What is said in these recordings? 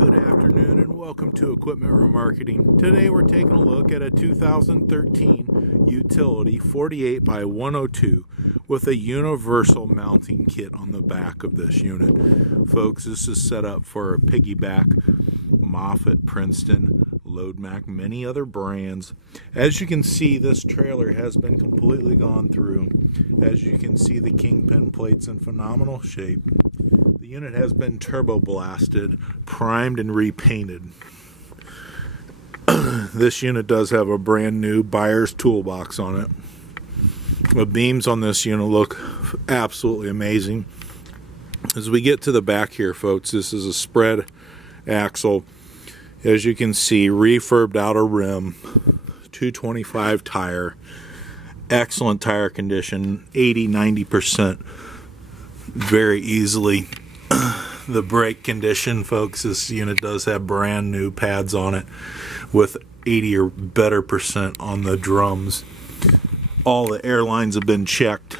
Good afternoon and welcome to Equipment Remarketing. Today we're taking a look at a 2013 utility 48'x102 with a universal mounting kit on the back of this unit. Folks, this is set up for a Piggyback, Moffett, Princeton, Loadmac, many other brands. As you can see, this trailer has been completely gone through. As you can see, the kingpin plate's in phenomenal shape. The unit has been turbo blasted, primed, and repainted. This unit does have a brand new buyer's toolbox on it. The beams on this unit look absolutely amazing. As we get to the back here, folks, this is a spread axle. As you can see, refurbed outer rim, 225 tire, excellent tire condition, 80-90%, very easily. The brake condition, folks, this unit does have brand new pads on it with 80 or better % on the drums. All the air lines have been checked.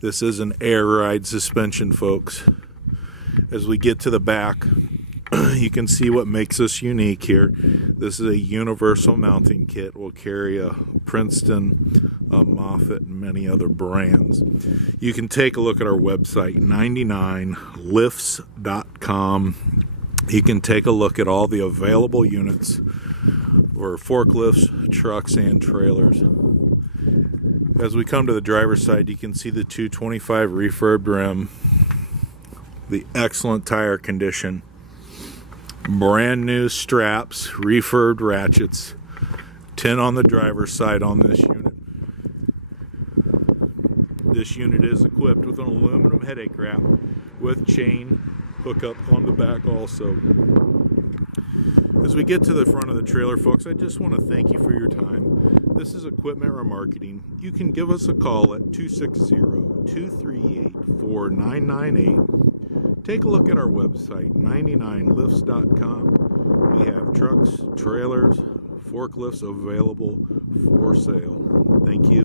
This is an air ride suspension, folks. As we get to the back, you can see what makes us unique here. This is a universal mounting kit. We'll carry a Princeton, a Moffett, and many other brands. You can take a look at our website, 99lifts.com. You can take a look at all the available units for forklifts, trucks, and trailers. As we come to the driver's side, you can see the 225 refurbed rim, the excellent tire condition, brand new straps, refurbed ratchets, 10 on the driver's side on this unit. This unit is equipped with an aluminum headache wrap with chain hookup on the back also. As we get to the front of the trailer, folks, I just want to thank you for your time. This is Equipment Remarketing. You can give us a call at 260-238-4998. Take a look at our website, 99lifts.com. We have trucks, trailers, forklifts available for sale. Thank you.